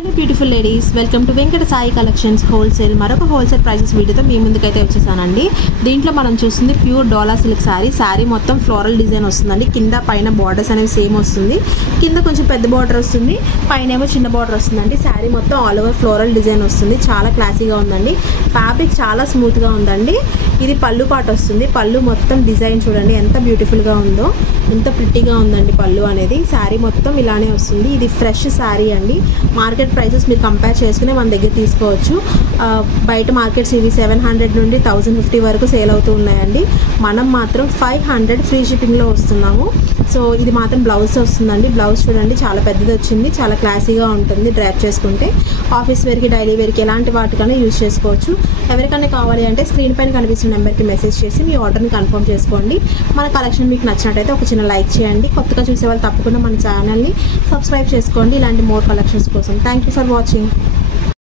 Hello beautiful ladies, welcome to Venkata Sai Collections Wholesale. మరొక wholesale prices వీడియోతో మీ ముందుకైతే వచ్చేసానండి. దీంట్లో మనం చూస్తుంది ప్యూర్ డోలా సిల్క్ సారీ మొత్తం ఫ్లోరల్ డిజైన్ వస్తుందండి. కింద పైన బార్డర్స్ అనేవి సేమ్ వస్తుంది. కింద కొంచెం పెద్ద బార్డర్ వస్తుంది, పైన ఏమో చిన్న బార్డర్ వస్తుందండి. సారీ మొత్తం ఆల్ ఓవర్ ఫ్లోరల్ డిజైన్ వస్తుంది. చాలా క్లాసీగా ఉందండి. ఫ్యాబ్రిక్ చాలా స్మూత్గా ఉందండి. ఇది పళ్ళు పాట వస్తుంది. పళ్ళు మొత్తం డిజైన్ చూడండి ఎంత బ్యూటిఫుల్గా ఉందో, ఎంత ప్రిట్టిగా ఉందండి పళ్ళు అనేది. సారీ మొత్తం ఇలానే వస్తుంది. ఇది ఫ్రెష్ సారీ అండి. మార్కెట్ ప్రైసెస్ మీరు కంపేర్ చేసుకుని మన దగ్గర తీసుకోవచ్చు. బయట మార్కెట్స్ ఇవి 700 నుండి 1050 వరకు సేల్ అవుతూ ఉన్నాయండి. మనం మాత్రం 500 ఫ్రీ షిప్పింగ్లో వస్తున్నాము. సో ఇది మాత్రం బ్లౌజ్ వస్తుందండి. బ్లౌజ్ చూడండి చాలా పెద్దది వచ్చింది, చాలా క్లాసీగా ఉంటుంది. డ్రైప్ చేసుకుంటే ఆఫీస్ వేర్కి, డైలీ వేర్కి ఎలాంటి వాటికైనా యూజ్ చేసుకోవచ్చు. ఎవరికైనా కావాలి అంటే స్క్రీన్ పైన కనిపిస్తున్న నెంబర్కి మెసేజ్ చేసి మీ ఆర్డర్ని కన్ఫర్మ్ చేసుకోండి. మన కలెక్షన్ మీకు నచ్చినట్టయితే ఒక చిన్న లైక్ చేయండి. కొత్తగా చూసే వాళ్ళు తప్పకుండా మన ఛానల్ని సబ్స్క్రైబ్ చేసుకోండి ఇలాంటి మోర్ కలెక్షన్స్ కోసం. Thank you for watching.